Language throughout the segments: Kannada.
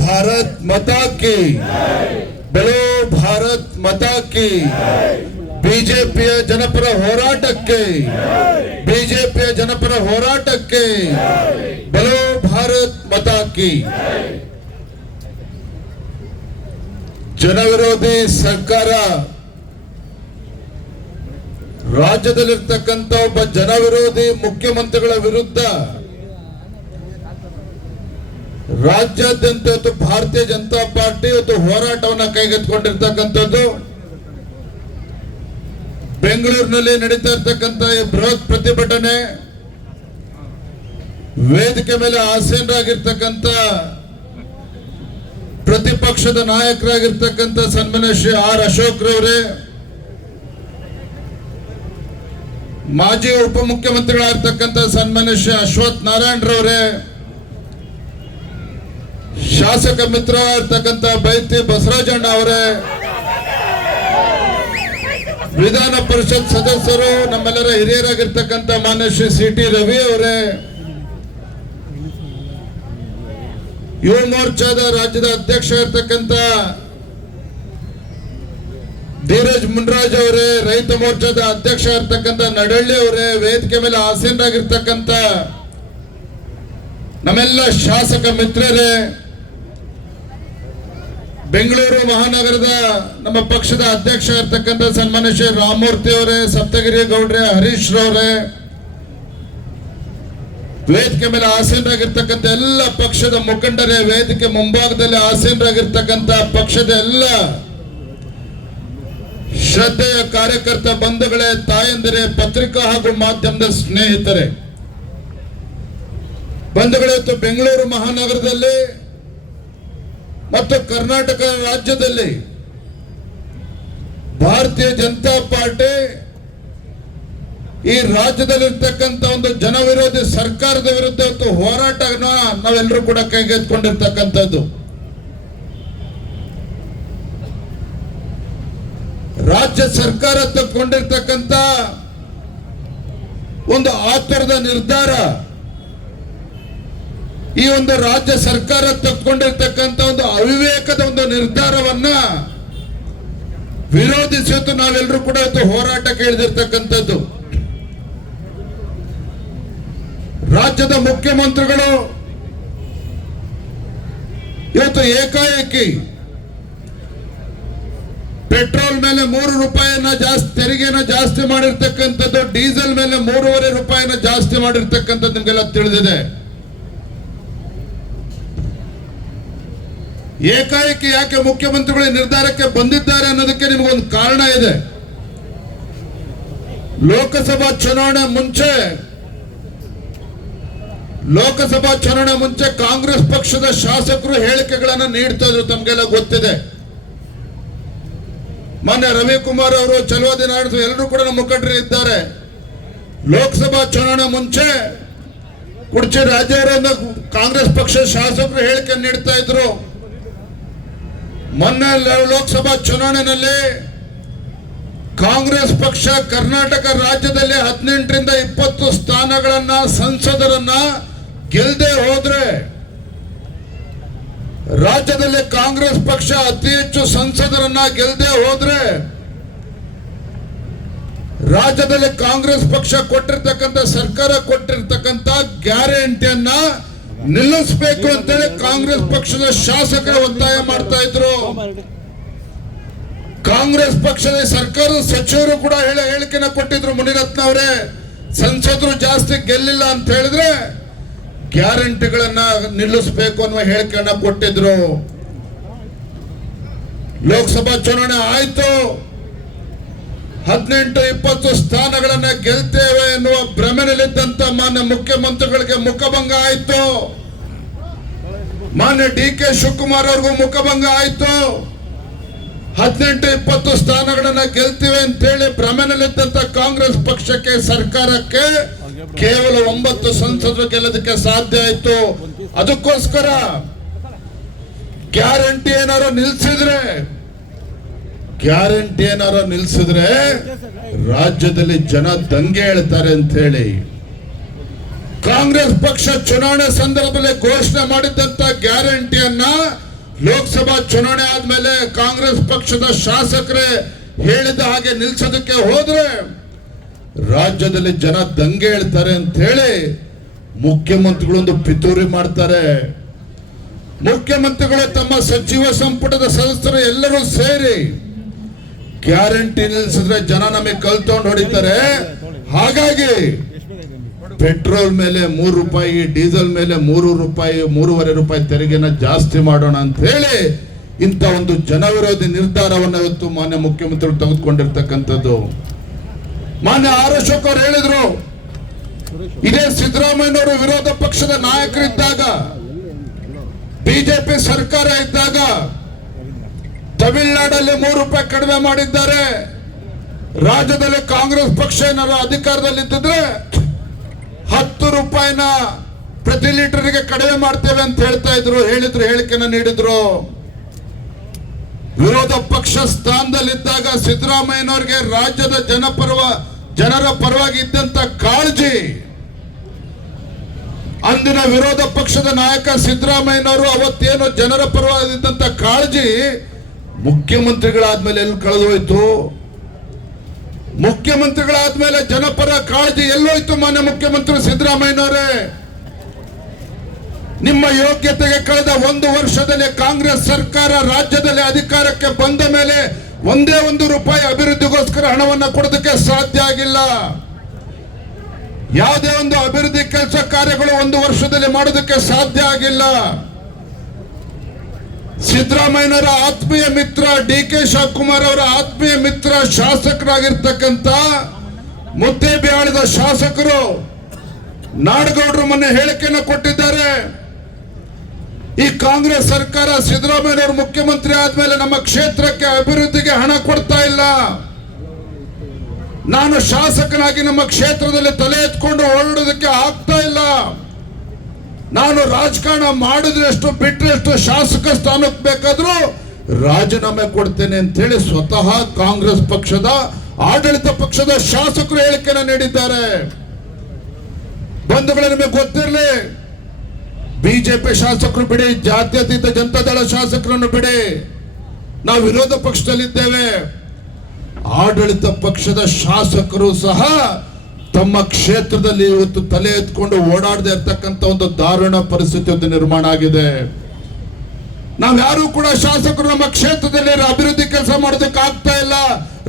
ಭಾರತ್ ಮಾತಾ ಕಿ, ಬೆಳೋ ಭಾರತ್ ಮಾತಾ ಕಿ. ಬಿಜೆಪಿಯ ಜನಪರ ಹೋರಾಟಕ್ಕೆ, ಬಿಜೆಪಿಯ ಜನಪರ ಹೋರಾಟಕ್ಕೆ ಬೆಳೋ ಭಾರತ್ ಮಾತಾ ಕಿ. ಜನವಿರೋಧಿ ಸರ್ಕಾರ, ರಾಜ್ಯದಲ್ಲಿರ್ತಕ್ಕಂಥ ಒಬ್ಬ ಜನವಿರೋಧಿ ಮುಖ್ಯಮಂತ್ರಿಗಳ ವಿರುದ್ಧ ರಾಜ್ಯಾದ್ಯಂತ ಇವತ್ತು ಭಾರತೀಯ ಜನತಾ ಪಾರ್ಟಿ ಇವತ್ತು ಹೋರಾಟವನ್ನು ಕೈಗೆತ್ತಿಕೊಂಡಿರ್ತಕ್ಕಂಥದ್ದು. ಬೆಂಗಳೂರಿನಲ್ಲಿ ನಡೀತಾ ಇರ್ತಕ್ಕಂಥ ಈ ಬೃಹತ್ ಪ್ರತಿಭಟನೆ ವೇದಿಕೆ ಮೇಲೆ ಆಸೀನರಾಗಿರ್ತಕ್ಕಂಥ ಪ್ರತಿಪಕ್ಷದ ನಾಯಕರಾಗಿರ್ತಕ್ಕಂಥ ಸನ್ಮಾನ್ಯ ಶ್ರೀ ಆರ್ ಅಶೋಕ್ ರವರೇ, ಮಾಜಿ ಉಪಮುಖ್ಯಮಂತ್ರಿಗಳಾಗಿರ್ತಕ್ಕಂಥ ಸನ್ಮಾನ್ಯ ಶ್ರೀ ಅಶ್ವಥ್ ನಾರಾಯಣ್ ರವರೇ, ಶಾಸಕ ಮಿತ್ರರಾಗಿರ್ತಕ್ಕಂಥ ಬೈತಿ ಬಸವರಾಜಣ್ಣ ಅವರೇ, ವಿಧಾನ ಪರಿಷತ್ ಸದಸ್ಯರು, ನಮ್ಮೆಲ್ಲರ ಹಿರಿಯರಾಗಿರ್ತಕ್ಕಂಥ ಮಾನ್ಯ ಶ್ರೀ ಸಿ.ಟಿ. ರವಿ ಅವರೇ, ಯುವ ಮೋರ್ಚಾದ ರಾಜ್ಯದ ಅಧ್ಯಕ್ಷ ಇರ್ತಕ್ಕಂಥ ಧೀರಜ್ ಮುನ್ರಾಜ್ ಅವರೇ, ರೈತ ಮೋರ್ಚಾದ ಅಧ್ಯಕ್ಷ ಇರ್ತಕ್ಕಂಥ ನಡಳ್ಳಿ ಅವರೇ, ವೇದಿಕೆ ಮೇಲೆ ಆಸೀನರಾಗಿರ್ತಕ್ಕಂಥ ನಮ್ಮೆಲ್ಲ ಶಾಸಕ ಮಿತ್ರರೇ, ಬೆಂಗಳೂರು ಮಹಾನಗರದ ನಮ್ಮ ಪಕ್ಷದ ಅಧ್ಯಕ್ಷ ಇರ್ತಕ್ಕಂಥ ಸನ್ಮಾನ್ಯ ಶ್ರೀ ರಾಮಮೂರ್ತಿ ಅವರೇ, ಸಪ್ತಗಿರಿ ಗೌಡ್ರೆ, ಹರೀಶ್ ರವರೇ, ವೇದಿಕೆ ಮೇಲೆ ಆಸೀನರಾಗಿರ್ತಕ್ಕಂಥ ಎಲ್ಲ ಪಕ್ಷದ ಮುಖಂಡರೇ, ವೇದಿಕೆ ಮುಂಭಾಗದಲ್ಲಿ ಆಸೀನರಾಗಿರ್ತಕ್ಕಂಥ ಪಕ್ಷದ ಎಲ್ಲ ಶ್ರದ್ಧೆಯ ಕಾರ್ಯಕರ್ತ ಬಂಧುಗಳೇ, ತಾಯಂದಿರೇ, ಪತ್ರಿಕಾ ಹಾಗೂ ಮಾಧ್ಯಮದ ಸ್ನೇಹಿತರೆ, ಬಂಧುಗಳೇ, ಇವತ್ತು ಬೆಂಗಳೂರು ಮಹಾನಗರದಲ್ಲಿ ಮತ್ತು ಕರ್ನಾಟಕ ರಾಜ್ಯದಲ್ಲಿ ಭಾರತೀಯ ಜನತಾ ಪಾರ್ಟಿ ಈ ರಾಜ್ಯದಲ್ಲಿರ್ತಕ್ಕಂಥ ಒಂದು ಜನವಿರೋಧಿ ಸರ್ಕಾರದ ವಿರುದ್ಧ ಇವತ್ತು ಹೋರಾಟನ ನಾವೆಲ್ಲರೂ ಕೂಡ ಕೈಗೆತ್ತಿಕೊಂಡಿರ್ತಕ್ಕಂಥದ್ದು. ರಾಜ್ಯ ಸರ್ಕಾರ ತಗೊಂಡಿರ್ತಕ್ಕಂಥ ಒಂದು ಆತುರದ ನಿರ್ಧಾರ, ಈ ಒಂದು ರಾಜ್ಯ ಸರ್ಕಾರ ತಗೊಂಡಿರ್ತಕ್ಕಂಥ ಒಂದು ಅವಿವೇಕದ ಒಂದು ನಿರ್ಧಾರವನ್ನ ವಿರೋಧಿಸಿ ನಾವೆಲ್ಲರೂ ಕೂಡ ಇವತ್ತು ಹೋರಾಟಕ್ಕೆ ಇಳಿದಿರ್ತಕ್ಕಂಥದ್ದು. ರಾಜ್ಯದ ಮುಖ್ಯಮಂತ್ರಿಗಳು ಇವತ್ತು ಏಕಾಏಕಿ ಪೆಟ್ರೋಲ್ ಮೇಲೆ 3 ರೂಪಾಯಿನ ತೆರಿಗೆನ ಜಾಸ್ತಿ ಮಾಡಿರ್ತಕ್ಕಂಥದ್ದು, ಡೀಸೆಲ್ ಮೇಲೆ 3.5 ರೂಪಾಯಿನ ಜಾಸ್ತಿ ಮಾಡಿರ್ತಕ್ಕಂಥದ್ದು ನಿಮಗೆಲ್ಲ ತಿಳಿದಿದೆ. ಏಕಾಏಕಿ ಯಾಕೆ ಮುಖ್ಯಮಂತ್ರಿಗಳು ನಿರ್ಧಾರಕ್ಕೆ ಬಂದಿದ್ದಾರೆ ಅನ್ನೋದಕ್ಕೆ ನಿಮಗೊಂದು ಕಾರಣ ಇದೆ. ಲೋಕಸಭಾ ಚುನಾವಣೆ ಮುಂಚೆ ಕಾಂಗ್ರೆಸ್ ಪಕ್ಷದ ಶಾಸಕರು ಹೇಳಿಕೆಗಳನ್ನು ನೀಡ್ತಾ ಇದ್ರು, ತಮಗೆಲ್ಲ ಗೊತ್ತಿದೆ. ಮಾನ್ಯ ರವಿಕುಮಾರ್ ಅವರು, ಚಲವಾದಿ ನಾಯ್ಡು, ಎಲ್ಲರೂ ಕೂಡ ನಮ್ಮ ಮುಖಂಡರು ಇದ್ದಾರೆ. ಲೋಕಸಭಾ ಚುನಾವಣೆ ಮುಂಚೆ ಕುರ್ಚಿ ರಾಜೇವರನ್ನ ಕಾಂಗ್ರೆಸ್ ಪಕ್ಷದ ಶಾಸಕರು ಹೇಳಿಕೆ ನೀಡ್ತಾ ಇದ್ರು. ಮೊನ್ನೆ ಲೋಕಸಭಾ ಚುನಾವಣೆಯಲ್ಲಿ ಕಾಂಗ್ರೆಸ್ ಪಕ್ಷ ಕರ್ನಾಟಕ ರಾಜ್ಯದಲ್ಲಿ 18ರಿಂದ 20 ಸ್ಥಾನಗಳನ್ನ ಸಂಸದರನ್ನ ಗೆಲ್ಲದೆ ಹೋದ್ರೆ, ರಾಜ್ಯದಲ್ಲಿ ಕಾಂಗ್ರೆಸ್ ಪಕ್ಷ ಅತಿ ಹೆಚ್ಚು ಸಂಸದರನ್ನ ಗೆಲ್ಲದೆ ಹೋದ್ರೆ, ರಾಜ್ಯದಲ್ಲಿ ಕಾಂಗ್ರೆಸ್ ಪಕ್ಷ ಕೊಟ್ಟಿರ್ತಕ್ಕಂಥ ಸರ್ಕಾರ ಕೊಟ್ಟಿರ್ತಕ್ಕಂಥ ಗ್ಯಾರಂಟಿಯನ್ನ ನಿಲ್ಲಿಸಬೇಕು ಅಂತೇಳಿ ಕಾಂಗ್ರೆಸ್ ಪಕ್ಷದ ಶಾಸಕರು ಒತ್ತಾಯ ಮಾಡ್ತಾ ಇದ್ರು. ಕಾಂಗ್ರೆಸ್ ಪಕ್ಷದ ಸರ್ಕಾರದ ಸಚಿವರು ಕೂಡ ಹೇಳಿಕೆನ ಕೊಟ್ಟಿದ್ರು. ಮುನಿರತ್ನ ಅವರೇ, ಸಂಸದರು ಜಾಸ್ತಿ ಗೆಲ್ಲಿಲ್ಲ ಅಂತ ಹೇಳಿದ್ರೆ ಗ್ಯಾರಂಟಿಗಳನ್ನ ನಿಲ್ಲಿಸಬೇಕು ಅನ್ನುವ ಹೇಳಿಕೆಯನ್ನ ಕೊಟ್ಟಿದ್ರು. ಲೋಕಸಭಾ ಚುನಾವಣೆ ಆಯ್ತು, 18-20 ಸ್ಥಾನಗಳನ್ನ ಗೆಲ್ತೇವೆ ಎನ್ನುವ ಭ್ರಮೆಯಲ್ಲಿದ್ದಂತ ಮಾನ್ಯ ಮುಖ್ಯಮಂತ್ರಿಗಳಿಗೆ ಮುಖಭಂಗ ಆಯ್ತು. ಮಾನ್ಯ ಡಿ.ಕೆ. ಶಿವಕುಮಾರ್ ಅವ್ರಿಗೂ ಮುಖಭಂಗ ಆಯ್ತು. 18-20 ಸ್ಥಾನಗಳನ್ನ ಗೆಲ್ತೀವಿ ಅಂತೇಳಿ ಭ್ರಮೆಯಲ್ಲಿದ್ದಂತ ಕಾಂಗ್ರೆಸ್ ಪಕ್ಷಕ್ಕೆ, ಸರ್ಕಾರಕ್ಕೆ ಕೇವಲ 9 ಸಂಸದರು ಗೆಲ್ಲೋದಕ್ಕೆ ಸಾಧ್ಯ ಆಯ್ತು. ಅದಕ್ಕೋಸ್ಕರ ಗ್ಯಾರಂಟಿ ಏನಾರು ನಿಲ್ಸಿದ್ರೆ ರಾಜ್ಯದಲ್ಲಿ ಜನ ದಂಗೆ ಹೇಳ್ತಾರೆ ಅಂತ ಹೇಳಿ ಕಾಂಗ್ರೆಸ್ ಪಕ್ಷ ಚುನಾವಣೆ ಸಂದರ್ಭದಲ್ಲಿ ಘೋಷಣೆ ಮಾಡಿದ್ದಂತ ಗ್ಯಾರಂಟಿಯನ್ನ ಲೋಕಸಭಾ ಚುನಾವಣೆ ಆದ್ಮೇಲೆ ಕಾಂಗ್ರೆಸ್ ಪಕ್ಷದ ಶಾಸಕರೇ ಹೇಳಿದ ಹಾಗೆ ನಿಲ್ಸೋದಕ್ಕೆ ಹೋದ್ರೆ ರಾಜ್ಯದಲ್ಲಿ ಜನ ದಂಗೆ ಹೇಳ್ತಾರೆ ಅಂತ ಹೇಳಿ ಮುಖ್ಯಮಂತ್ರಿಗಳೊಂದು ಪಿತೂರಿ ಮಾಡ್ತಾರೆ. ಮುಖ್ಯಮಂತ್ರಿಗಳು ತಮ್ಮ ಸಚಿವ ಸಂಪುಟದ ಸದಸ್ಯರು ಎಲ್ಲರೂ ಸೇರಿ ಗ್ಯಾರಂಟಿ ನಿಲ್ಲಿಸಿದ್ರೆ ಜನ ನಮಗೆ ಕಲ್ತೊಂಡು ಹೊಡಿತಾರೆ, ಹಾಗಾಗಿ ಪೆಟ್ರೋಲ್ ಮೇಲೆ ₹3, ಡೀಸೆಲ್ ಮೇಲೆ ₹3, ₹3.5 ತೆರಿಗೆನ ಜಾಸ್ತಿ ಮಾಡೋಣ ಅಂತ ಹೇಳಿ ಇಂಥ ಒಂದು ಜನವಿರೋಧಿ ನಿರ್ಧಾರವನ್ನು ಇವತ್ತು ಮಾನ್ಯ ಮುಖ್ಯಮಂತ್ರಿಗಳು ತೆಗೆದುಕೊಂಡಿರ್ತಕ್ಕಂಥದ್ದು. ಮಾನ್ಯ ಆರ್ ಅಶೋಕ್ ಅವರು ಹೇಳಿದ್ರು, ಇದೇ ಸಿದ್ದರಾಮಯ್ಯನವರು ವಿರೋಧ ಪಕ್ಷದ ನಾಯಕರಿದ್ದಾಗ, ಬಿಜೆಪಿ ಸರ್ಕಾರ ಇದ್ದಾಗ ತಮಿಳುನಾಡಲ್ಲಿ ₹3 ಕಡಿಮೆ ಮಾಡಿದ್ದಾರೆ. ರಾಜ್ಯದಲ್ಲಿ ಕಾಂಗ್ರೆಸ್ ಪಕ್ಷ ಏನಾದ್ರು ಅಧಿಕಾರದಲ್ಲಿದ್ದರೆ ₹10 ಪ್ರತಿ ಲೀಟರ್ಗೆ ಕಡಿಮೆ ಮಾಡ್ತೇವೆ ಅಂತ ಹೇಳ್ತಾ ಇದ್ರು, ಹೇಳಿಕೆನ ನೀಡಿದ್ರು. ವಿರೋಧ ಪಕ್ಷ ಸ್ಥಾನದಲ್ಲಿದ್ದಾಗ ಸಿದ್ದರಾಮಯ್ಯನವರಿಗೆ ರಾಜ್ಯದ ಜನರ ಪರವಾಗಿ ಇದ್ದಂತ ಕಾಳಜಿ, ಅಂದಿನ ವಿರೋಧ ಪಕ್ಷದ ನಾಯಕ ಸಿದ್ದರಾಮಯ್ಯನವರು ಅವತ್ತೇನು ಜನರ ಪರವಾಗಿದ್ದಂತ ಕಾಳಜಿ ಮುಖ್ಯಮಂತ್ರಿಗಳಾದ್ಮೇಲೆ ಎಲ್ಲಿ ಕಳೆದೋಯ್ತು? ಮುಖ್ಯಮಂತ್ರಿಗಳಾದ್ಮೇಲೆ ಜನಪರ ಕಾಳಜಿ ಎಲ್ಲೋಯ್ತು? ಮಾನ್ಯ ಮುಖ್ಯಮಂತ್ರಿ ಸಿದ್ದರಾಮಯ್ಯನವರೇ, ನಿಮ್ಮ ಯೋಗ್ಯತೆಗೆ ಕಳೆದ 1 ವರ್ಷದಲ್ಲಿ ಕಾಂಗ್ರೆಸ್ ಸರ್ಕಾರ ರಾಜ್ಯದಲ್ಲಿ ಅಧಿಕಾರಕ್ಕೆ ಬಂದ ಮೇಲೆ ಒಂದೇ ₹1 ಅಭಿವೃದ್ಧಿಗೋಸ್ಕರ ಹಣವನ್ನು ಕೊಡೋದಕ್ಕೆ ಸಾಧ್ಯ ಆಗಿಲ್ಲ. ಯಾವುದೇ ಒಂದು ಅಭಿವೃದ್ಧಿ ಕೆಲಸ ಕಾರ್ಯಗಳು 1 ವರ್ಷದಲ್ಲಿ ಮಾಡೋದಕ್ಕೆ ಸಾಧ್ಯ ಆಗಿಲ್ಲ. ಸಿದ್ದರಾಮಯ್ಯನವರ ಆತ್ಮೀಯ ಮಿತ್ರ ಡಿ.ಕೆ. ಶಿವಕುಮಾರ್ ಅವರ ಆತ್ಮೀಯ ಮಿತ್ರ ಶಾಸಕರಾಗಿರ್ತಕ್ಕಂಥ ಮುದ್ದೇಬಿಹಾಳದ ಶಾಸಕರು ನಾಡಗೌಡರು ಮೊನ್ನೆ ಹೇಳಿಕೆಯನ್ನು ಕೊಟ್ಟಿದ್ದಾರೆ. ಈ ಕಾಂಗ್ರೆಸ್ ಸರ್ಕಾರ ಸಿದ್ದರಾಮಯ್ಯನವರು ಮುಖ್ಯಮಂತ್ರಿ ಆದ್ಮೇಲೆ ನಮ್ಮ ಕ್ಷೇತ್ರಕ್ಕೆ ಅಭಿವೃದ್ಧಿಗೆ ಹಣ ಕೊಡ್ತಾ ಇಲ್ಲ. ನಾನು ಶಾಸಕನಾಗಿ ನಮ್ಮ ಕ್ಷೇತ್ರದಲ್ಲಿ ತಲೆ ಎತ್ಕೊಂಡು ಓಡಾಡೋದಕ್ಕೆ ಆಗ್ತಾ ಇಲ್ಲ. ನಾನು ರಾಜಕಾರಣ ಮಾಡಿದ್ರೆಷ್ಟು ಬಿಟ್ರೆಷ್ಟು ಶಾಸಕ ಸ್ಥಾನಕ್ಕೆ ಬೇಕಾದ್ರೂ ರಾಜೀನಾಮೆ ಕೊಡ್ತೇನೆ ಅಂತ ಹೇಳಿ ಸ್ವತಃ ಕಾಂಗ್ರೆಸ್ ಪಕ್ಷದ ಆಡಳಿತ ಪಕ್ಷದ ಶಾಸಕರು ಹೇಳಿಕೆಯನ್ನು ನೀಡಿದ್ದಾರೆ. ಬಂಧುಗಳೇ, ನಿಮಗೆ ಗೊತ್ತಿರಲಿ, ಬಿಜೆಪಿ ಶಾಸಕರು ಬಿಡಿ, ಜಾತ್ಯತೀತ ಜನತಾದಳ ಶಾಸಕರನ್ನು ಬಿಡಿ, ನಾವು ವಿರೋಧ ಪಕ್ಷದಲ್ಲಿದ್ದೇವೆ. ಆಡಳಿತ ಪಕ್ಷದ ಶಾಸಕರು ಸಹ ತಮ್ಮ ಕ್ಷೇತ್ರದಲ್ಲಿ ಇವತ್ತು ತಲೆ ಎತ್ಕೊಂಡು ಓಡಾಡದೆ ಇರ್ತಕ್ಕಂಥ ಒಂದು ದಾರುಣ ಪರಿಸ್ಥಿತಿ ಒಂದು ನಿರ್ಮಾಣ ಆಗಿದೆ. ನಾವ್ಯಾರು ಕೂಡ ಶಾಸಕರು ನಮ್ಮ ಕ್ಷೇತ್ರದಲ್ಲಿ ಅಭಿವೃದ್ಧಿ ಕೆಲಸ ಮಾಡೋದಕ್ಕೆ ಆಗ್ತಾ ಇಲ್ಲ,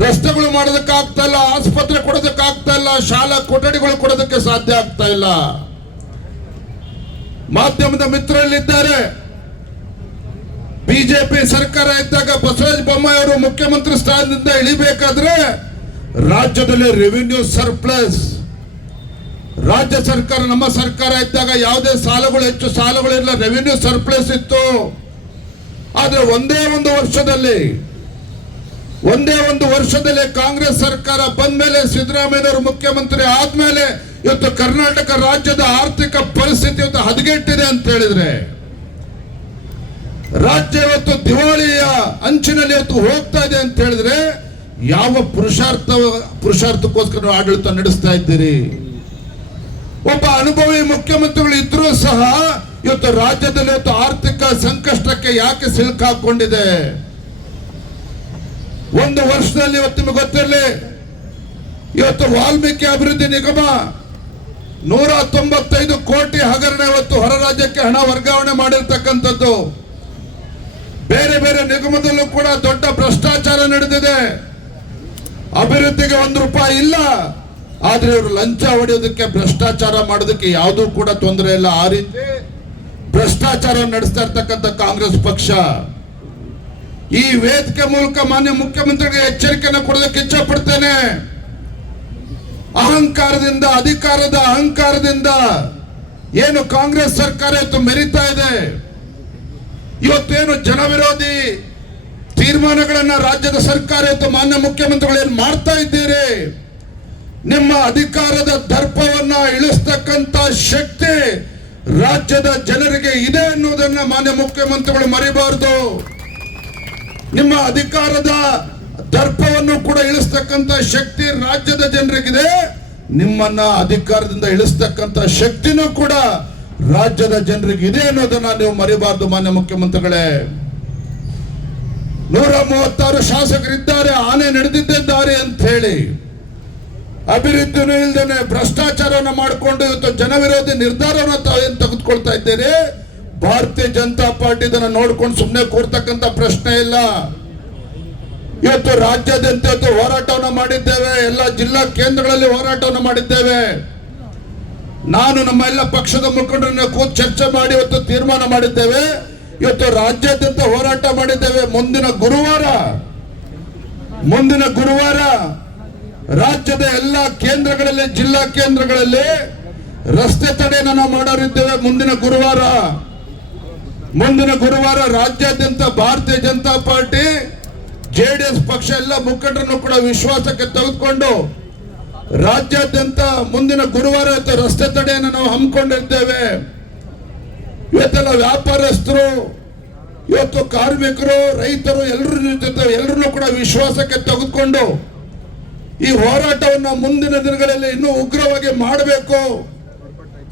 ರಸ್ತೆಗಳು ಮಾಡೋದಕ್ಕೆ ಆಗ್ತಾ ಇಲ್ಲ, ಆಸ್ಪತ್ರೆ ಕೊಡೋದಕ್ಕೆ ಆಗ್ತಾ ಇಲ್ಲ, ಶಾಲಾ ಕೊಠಡಿಗಳು ಕೊಡೋದಕ್ಕೆ ಸಾಧ್ಯ ಆಗ್ತಾ ಇಲ್ಲ. ಮಾಧ್ಯಮದ ಮಿತ್ರರಲ್ಲಿದ್ದಾರೆ. ಬಿಜೆಪಿ ಸರ್ಕಾರ ಇದ್ದಾಗ ಬಸವರಾಜ ಬೊಮ್ಮಾಯಿ ಅವರು ಮುಖ್ಯಮಂತ್ರಿ ಸ್ಥಾನದಿಂದ ಇಳಿಬೇಕಾದ್ರೆ ರಾಜ್ಯದಲ್ಲಿ ರೆವಿನ್ಯೂ ಸರ್ಪ್ಲಸ್, ರಾಜ್ಯ ಸರ್ಕಾರ ನಮ್ಮ ಸರ್ಕಾರ ಇದ್ದಾಗ ಯಾವುದೇ ಸಾಲಗಳು ಹೆಚ್ಚು ಸಾಲಗಳಿಲ್ಲ, ರೆವಿನ್ಯೂ ಸರ್ಪ್ಲಸ್ ಇತ್ತು. ಆದ್ರೆ ಒಂದೇ ಒಂದು ವರ್ಷದಲ್ಲಿ ಕಾಂಗ್ರೆಸ್ ಸರ್ಕಾರ ಬಂದ ಮೇಲೆ, ಸಿದ್ದರಾಮಯ್ಯನವರು ಮುಖ್ಯಮಂತ್ರಿ ಆದ್ಮೇಲೆ ಇವತ್ತು ಕರ್ನಾಟಕ ರಾಜ್ಯದ ಆರ್ಥಿಕ ಪರಿಸ್ಥಿತಿ ಇವತ್ತು ಹದಗೆಟ್ಟಿದೆ ಅಂತ ಹೇಳಿದ್ರೆ, ರಾಜ್ಯ ಇವತ್ತು ದಿವಾಳಿಯ ಅಂಚಿನಲ್ಲಿ ಇವತ್ತು ಹೋಗ್ತಾ ಇದೆ ಅಂತ ಹೇಳಿದ್ರೆ, ಯಾವ ಪುರುಷಾರ್ಥಕ್ಕೋಸ್ಕರ ಆಡಳಿತ ನಡೆಸ್ತಾ ಇದ್ದೀರಿ? ಒಬ್ಬ ಅನುಭವಿ ಮುಖ್ಯಮಂತ್ರಿಗಳು ಇದ್ರೂ ಸಹ ಇವತ್ತು ರಾಜ್ಯದಲ್ಲಿ ಇವತ್ತು ಆರ್ಥಿಕ ಸಂಕಷ್ಟಕ್ಕೆ ಯಾಕೆ ಸಿಲುಕಾಕೊಂಡಿದೆ? 1 ವರ್ಷದಲ್ಲಿ ಇವತ್ತು ನಿಮಗೆ ಗೊತ್ತಿರಲಿ, ಇವತ್ತು ವಾಲ್ಮೀಕಿ ಅಭಿವೃದ್ಧಿ ನಿಗಮ 195 ಕೋಟಿ ಹಗರಣ ಇವತ್ತು ಹೊರ ರಾಜ್ಯಕ್ಕೆ ಹಣ ವರ್ಗಾವಣೆ ಮಾಡಿರ್ತಕ್ಕಂಥದ್ದು. ಬೇರೆ ಬೇರೆ ನಿಗಮದಲ್ಲೂ ಕೂಡ ದೊಡ್ಡ ಭ್ರಷ್ಟಾಚಾರ ನಡೆದಿದೆ. ಅಭಿವೃದ್ಧಿಗೆ ₹1 ಇಲ್ಲ, ಆದ್ರೆ ಇವರು ಲಂಚ ಹೊಡೆಯೋದಕ್ಕೆ, ಭ್ರಷ್ಟಾಚಾರ ಮಾಡೋದಕ್ಕೆ ಯಾವುದೂ ಕೂಡ ತೊಂದರೆ ಇಲ್ಲ. ಆ ರೀತಿ ಭ್ರಷ್ಟಾಚಾರ ನಡೆಸ್ತಾ ಇರ್ತಕ್ಕಂಥ ಕಾಂಗ್ರೆಸ್ ಪಕ್ಷ ಈ ವೇದಿಕೆ ಮೂಲಕ ಮಾನ್ಯ ಮುಖ್ಯಮಂತ್ರಿಗೆ ಎಚ್ಚರಿಕೆಯನ್ನು ಕೊಡೋದಕ್ಕೆ ಇಚ್ಛೆ ಪಡ್ತೇನೆ. ಅಹಂಕಾರದಿಂದ, ಅಧಿಕಾರದ ಅಹಂಕಾರದಿಂದ ಏನು ಕಾಂಗ್ರೆಸ್ ಸರ್ಕಾರ ಇವತ್ತು ಮೆರಿತಾ ಇದೆ, ಇವತ್ತೇನು ಜನವಿರೋಧಿ ತೀರ್ಮಾನಗಳನ್ನ ರಾಜ್ಯದ ಸರ್ಕಾರ ಇವತ್ತು ಮಾನ್ಯ ಮುಖ್ಯಮಂತ್ರಿಗಳು ಏನು ಮಾಡ್ತಾ ಇದ್ದೀರಿ, ನಿಮ್ಮ ಅಧಿಕಾರದ ದರ್ಪವನ್ನ ಇಳಿಸ್ತಕ್ಕಂತ ಶಕ್ತಿ ರಾಜ್ಯದ ಜನರಿಗೆ ಇದೆ ಅನ್ನೋದನ್ನ ಮಾನ್ಯ ಮುಖ್ಯಮಂತ್ರಿಗಳು ಮರಿಬಾರದು. ನಿಮ್ಮ ಅಧಿಕಾರದ ದರ್ಪವನ್ನು ಕೂಡ ಇಳಿಸ್ತಕ್ಕಂತ ಶಕ್ತಿ ರಾಜ್ಯದ ಜನರಿಗಿದೆ. ನಿಮ್ಮನ್ನ ಅಧಿಕಾರದಿಂದ ಇಳಿಸ್ತಕ್ಕಂಥ ಶಕ್ತಿನೂ ಕೂಡ ರಾಜ್ಯದ ಜನರಿಗೆ ಇದೆ ಅನ್ನೋದನ್ನ ನೀವು ಮರಿಬಾರ್ದು. ಮಾನ್ಯ ಮುಖ್ಯಮಂತ್ರಿಗಳೇ, 136 ಶಾಸಕರಿದ್ದಾರೆ, ಆನೆ ನಡೆದಿದ್ದೇ ದಾರಿ ಅಂತ ಹೇಳಿ ಅಭಿವೃದ್ಧಿನೂ ಇಲ್ದೇನೆ ಭ್ರಷ್ಟಾಚಾರವನ್ನ ಮಾಡಿಕೊಂಡು ಇವತ್ತು ಜನವಿರೋಧಿ ನಿರ್ಧಾರವನ್ನ ತಾವೇನು ತೆಗೆದುಕೊಳ್ತಾ ಇದ್ದೀರಿ. ಭಾರತೀಯ ಜನತಾ ಪಾರ್ಟಿ ಇದನ್ನ ನೋಡ್ಕೊಂಡು ಸುಮ್ಮನೆ ಕೂರ್ತಕ್ಕಂಥ ಪ್ರಶ್ನೆ ಇಲ್ಲ. ಇವತ್ತು ರಾಜ್ಯಾದ್ಯಂತ ಹೋರಾಟವನ್ನು ಮಾಡಿದ್ದೇವೆ, ಎಲ್ಲ ಜಿಲ್ಲಾ ಕೇಂದ್ರಗಳಲ್ಲಿ ಹೋರಾಟವನ್ನು ಮಾಡಿದ್ದೇವೆ. ನಾನು ನಮ್ಮ ಎಲ್ಲ ಪಕ್ಷದ ಮುಖಂಡರನ್ನ ಕೂತು ಚರ್ಚೆ ಮಾಡಿ ಇವತ್ತು ತೀರ್ಮಾನ ಮಾಡಿದ್ದೇವೆ. ಇವತ್ತು ರಾಜ್ಯಾದ್ಯಂತ ಹೋರಾಟ ಮಾಡಿದ್ದೇವೆ. ಮುಂದಿನ ಗುರುವಾರ ರಾಜ್ಯದ ಎಲ್ಲ ಕೇಂದ್ರಗಳಲ್ಲಿ, ಜಿಲ್ಲಾ ಕೇಂದ್ರಗಳಲ್ಲಿ ರಸ್ತೆ ತಡೆಯನ್ನು ನಾವು ಮಾಡೋರಿದ್ದೇವೆ. ಮುಂದಿನ ಗುರುವಾರ ರಾಜ್ಯಾದ್ಯಂತ ಭಾರತೀಯ ಜನತಾ ಪಾರ್ಟಿ JDS ಪಕ್ಷ ಎಲ್ಲ ಮುಖಂಡರನ್ನು ಕೂಡ ವಿಶ್ವಾಸಕ್ಕೆ ತೆಗೆದುಕೊಂಡು ರಾಜ್ಯಾದ್ಯಂತ ಮುಂದಿನ ಗುರುವಾರ ರಸ್ತೆ ತಡೆಯನ್ನು ನಾವು ಹಮ್ಮಿಕೊಂಡಿದ್ದೇವೆ. ಇವತ್ತೆಲ್ಲ ವ್ಯಾಪಾರಸ್ಥರು, ಇವತ್ತು ಕಾರ್ಮಿಕರು, ರೈತರು ಎಲ್ಲರನ್ನು ಕೂಡ ವಿಶ್ವಾಸಕ್ಕೆ ತೆಗೆದುಕೊಂಡು ಈ ಹೋರಾಟವನ್ನು ಮುಂದಿನ ದಿನಗಳಲ್ಲಿ ಇನ್ನೂ ಉಗ್ರವಾಗಿ ಮಾಡಬೇಕು.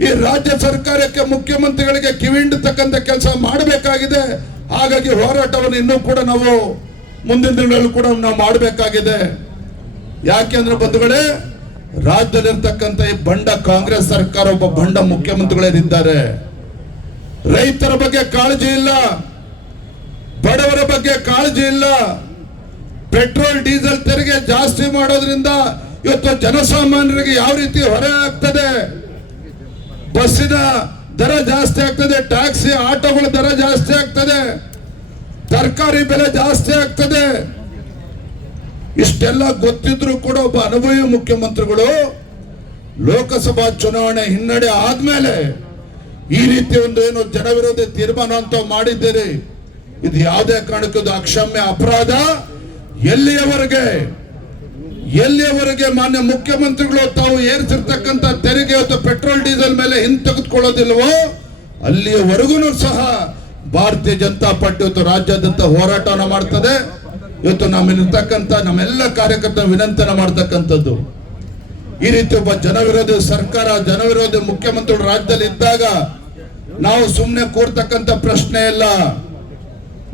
ಈ ರಾಜ್ಯ ಸರ್ಕಾರಕ್ಕೆ, ಮುಖ್ಯಮಂತ್ರಿಗಳಿಗೆ ಕಿವಿಂಡತಕ್ಕಂಥ ಕೆಲಸ ಮಾಡಬೇಕಾಗಿದೆ. ಹಾಗಾಗಿ ಹೋರಾಟವನ್ನು ಇನ್ನೂ ಕೂಡ ನಾವು ಮುಂದಿನ ದಿನಗಳಲ್ಲಿ ಕೂಡ ನಾವು ಮಾಡಬೇಕಾಗಿದೆ. ಯಾಕೆಂದ್ರೆ ಬಂಧುಗಳೇ, ರಾಜ್ಯದಲ್ಲಿರ್ತಕ್ಕಂಥ ಈ ಬಂಡ ಕಾಂಗ್ರೆಸ್ ಸರ್ಕಾರ, ಒಬ್ಬ ಬಂಡ ಮುಖ್ಯಮಂತ್ರಿಗಳಿದ್ದಾರೆ. ರೈತರ ಬಗ್ಗೆ ಕಾಳಜಿ ಇಲ್ಲ, ಬಡವರ ಬಗ್ಗೆ ಕಾಳಜಿ ಇಲ್ಲ. ಪೆಟ್ರೋಲ್ ಡೀಸೆಲ್ ತೆರಿಗೆ ಜಾಸ್ತಿ ಮಾಡೋದ್ರಿಂದ ಇವತ್ತು ಜನಸಾಮಾನ್ಯರಿಗೆ ಯಾವ ರೀತಿ ಹೊರೆ ಆಗ್ತದೆ. ಬಸ್ಸಿನ ದರ ಜಾಸ್ತಿ ಆಗ್ತದೆ, ಟ್ಯಾಕ್ಸಿ ಆಟೋಗಳ ದರ ಜಾಸ್ತಿ ಆಗ್ತದೆ, ತರಕಾರಿ ಬೆಲೆ ಜಾಸ್ತಿ ಆಗ್ತದೆ. ಇಷ್ಟೆಲ್ಲ ಗೊತ್ತಿದ್ರು ಕೂಡ ಒಬ್ಬ ಅನುಭವಿ ಮುಖ್ಯಮಂತ್ರಿಗಳು ಲೋಕಸಭಾ ಚುನಾವಣೆ ಹಿನ್ನಡೆ ಆದ್ಮೇಲೆ ಈ ರೀತಿ ಏನು ಜನವಿರೋಧಿ ತೀರ್ಮಾನ ಅಂತ ಮಾಡಿದ್ದೀರಿ. ಇದು ಯಾವುದೇ ಕಾರಣಕ್ಕೂ ಇದು ಅಕ್ಷಮ್ಯ ಅಪರಾಧ. ಎಲ್ಲಿಯವರೆಗೆ ಮಾನ್ಯ ಮುಖ್ಯಮಂತ್ರಿಗಳು ತಾವು ಏರಿಸಿರ್ತಕ್ಕಂಥ ತೆರಿಗೆ ಅಥವಾ ಪೆಟ್ರೋಲ್ ಡೀಸೆಲ್ ಮೇಲೆ ಹಿಂತೆಗೆದುಕೊಳ್ಳೋದಿಲ್ವೋ ಅಲ್ಲಿಯವರೆಗೂ ಸಹ ಭಾರತೀಯ ಜನತಾ ಪಾರ್ಟಿ ಇವತ್ತು ರಾಜ್ಯಾದ್ಯಂತ ಹೋರಾಟವನ್ನು ಮಾಡ್ತದೆ. ಇವತ್ತು ನಮ್ಮಿರ್ತಕ್ಕಂಥ ನಮ್ಮೆಲ್ಲ ಕಾರ್ಯಕರ್ತರ ವಿನಂತಿಯನ್ನು ಮಾಡ್ತಕ್ಕಂಥದ್ದು, ಈ ರೀತಿ ಒಬ್ಬ ಜನವಿರೋಧಿ ಸರ್ಕಾರ, ಜನವಿರೋಧಿ ಮುಖ್ಯಮಂತ್ರಿಗಳು ರಾಜ್ಯದಲ್ಲಿ ಇದ್ದಾಗ ನಾವು ಸುಮ್ಮನೆ ಕೂರ್ತಕ್ಕಂಥ ಪ್ರಶ್ನೆ ಇಲ್ಲ.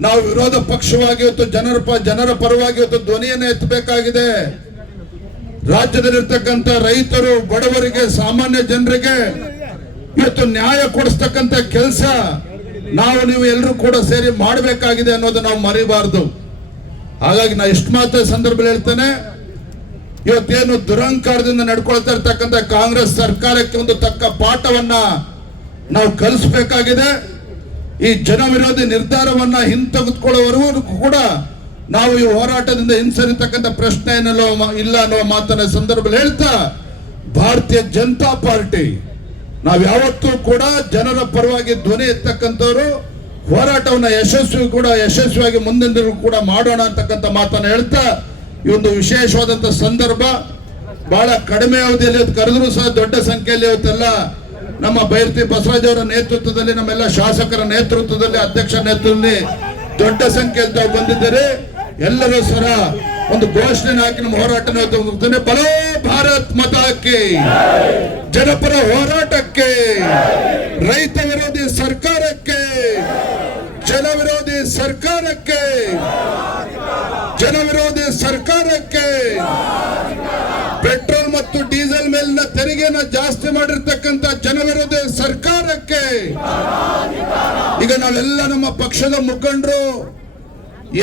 ನಾವು ವಿರೋಧ ಪಕ್ಷವಾಗಿ ಇವತ್ತು ಜನರ ಪರವಾಗಿ ಇವತ್ತು ಧ್ವನಿಯನ್ನು ಎತ್ತಬೇಕಾಗಿದೆ. ರಾಜ್ಯದಲ್ಲಿರ್ತಕ್ಕಂಥ ರೈತರು, ಬಡವರಿಗೆ, ಸಾಮಾನ್ಯ ಜನರಿಗೆ ಇವತ್ತು ನ್ಯಾಯ ಕೊಡಿಸ್ತಕ್ಕಂಥ ಕೆಲಸ ನೀವು ಎಲ್ಲರೂ ಕೂಡ ಸೇರಿ ಮಾಡಬೇಕಾಗಿದೆ ಅನ್ನೋದು ನಾವು ಮರಿಬಾರ್ದು. ಹಾಗಾಗಿ ನಾ ಇಷ್ಟು ಮಾತ್ರ ಸಂದರ್ಭದಲ್ಲಿ ಹೇಳ್ತೇನೆ, ಇವತ್ತೇನು ದುರಂಕಾರದಿಂದ ನಡ್ಕೊಳ್ತಾ ಇರ್ತಕ್ಕಂಥ ಕಾಂಗ್ರೆಸ್ ಸರ್ಕಾರಕ್ಕೆ ಒಂದು ತಕ್ಕ ಪಾಠವನ್ನ ನಾವು ಕಲಿಸಬೇಕಾಗಿದೆ. ಈ ಜನವಿರೋಧಿ ನಿರ್ಧಾರವನ್ನ ಹಿಂತೆಗೆದುಕೊಳ್ಳುವವರೆಗೂ ಕೂಡ ನಾವು ಈ ಹೋರಾಟದಿಂದ ಹಿಂಸರಿತಕ್ಕಂಥ ಪ್ರಶ್ನೆ ಇಲ್ಲ ಅನ್ನುವ ಮಾತನ್ನ ಸಂದರ್ಭದಲ್ಲಿ ಹೇಳ್ತಾ, ಭಾರತೀಯ ಜನತಾ ಪಾರ್ಟಿ ನಾವು ಯಾವತ್ತೂ ಕೂಡ ಜನರ ಪರವಾಗಿ ಧ್ವನಿ ಎತ್ತಕ್ಕಂಥವ್ರು, ಹೋರಾಟವನ್ನು ಯಶಸ್ವಿಯಾಗಿ ಮುಂದಿನ ದಿನ ಕೂಡ ಮಾಡೋಣ ಅಂತಕ್ಕಂಥ ಮಾತನ್ನು ಹೇಳ್ತಾ, ಈ ಒಂದು ವಿಶೇಷವಾದಂಥ ಸಂದರ್ಭ ಬಹಳ ಕಡಿಮೆ ಅವಧಿಯಲ್ಲಿ ಕರೆದರೂ ಸಹ ದೊಡ್ಡ ಸಂಖ್ಯೆಯಲ್ಲಿ ಇವತ್ತೆಲ್ಲ ನಮ್ಮ ಬೈರತಿ ಬಸವರಾಜ್ ಅವರ ನೇತೃತ್ವದಲ್ಲಿ, ನಮ್ಮೆಲ್ಲ ಶಾಸಕರ ನೇತೃತ್ವದಲ್ಲಿ, ಅಧ್ಯಕ್ಷ ನೇತೃತ್ವದಲ್ಲಿ ದೊಡ್ಡ ಸಂಖ್ಯೆಯಲ್ಲಿ ತಾವು ಬಂದಿದ್ದಾರೆ. ಎಲ್ಲರೂ ಸಹ ಒಂದು ಘೋಷಣೆ ಹಾಕಿ ನಮ್ಮ ಹೋರಾಟ ಬಲೋ ಭಾರತ್ ಮಾತಾಕ್ಕೆ, ಜನಪರ ಹೋರಾಟಕ್ಕೆ, ರೈತ ವಿರೋಧಿ ಸರ್ಕಾರಕ್ಕೆ, ಜನವಿರೋಧಿ ಸರ್ಕಾರಕ್ಕೆ, ಪೆಟ್ರೋಲ್ ಮತ್ತು ಡೀಸೆಲ್ ಮೇಲಿನ ತೆರಿಗೆನ ಜಾಸ್ತಿ ಮಾಡಿರ್ತಕ್ಕಂಥ ಜನವಿರೋಧಿ ಸರ್ಕಾರಕ್ಕೆ. ಈಗ ನಾವೆಲ್ಲ ನಮ್ಮ ಪಕ್ಷದ ಮುಖಂಡರು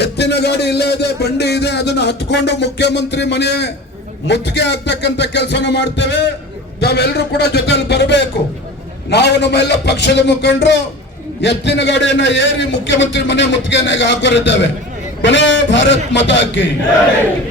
ಎತ್ತಿನ ಗಾಡಿ ಇಲ್ಲ ಇದೆ, ಬಂಡಿ ಇದೆ, ಅದನ್ನ ಹತ್ಕೊಂಡು ಮುಖ್ಯಮಂತ್ರಿ ಮನೆ ಮುತ್ತಿಗೆ ಆಗ್ತಕ್ಕಂಥ ಕೆಲಸನ ಮಾಡ್ತೇವೆ. ತಾವೆಲ್ಲರೂ ಕೂಡ ಜೊತೆಲಿ ಬರಬೇಕು. ನಾವು ನಮ್ಮೆಲ್ಲ ಪಕ್ಷದ ಮುಖಂಡರು ಎತ್ತಿನ ಗಾಡಿಯನ್ನ ಏರಿ ಮುಖ್ಯಮಂತ್ರಿ ಮನೆ ಮುತ್ತಿಗೆನಾಗ ಹಾಕೋರಿದ್ದೇವೆ. ಬಲೋ ಭಾರತ್ ಮಾತಾಕ್ಕೆ.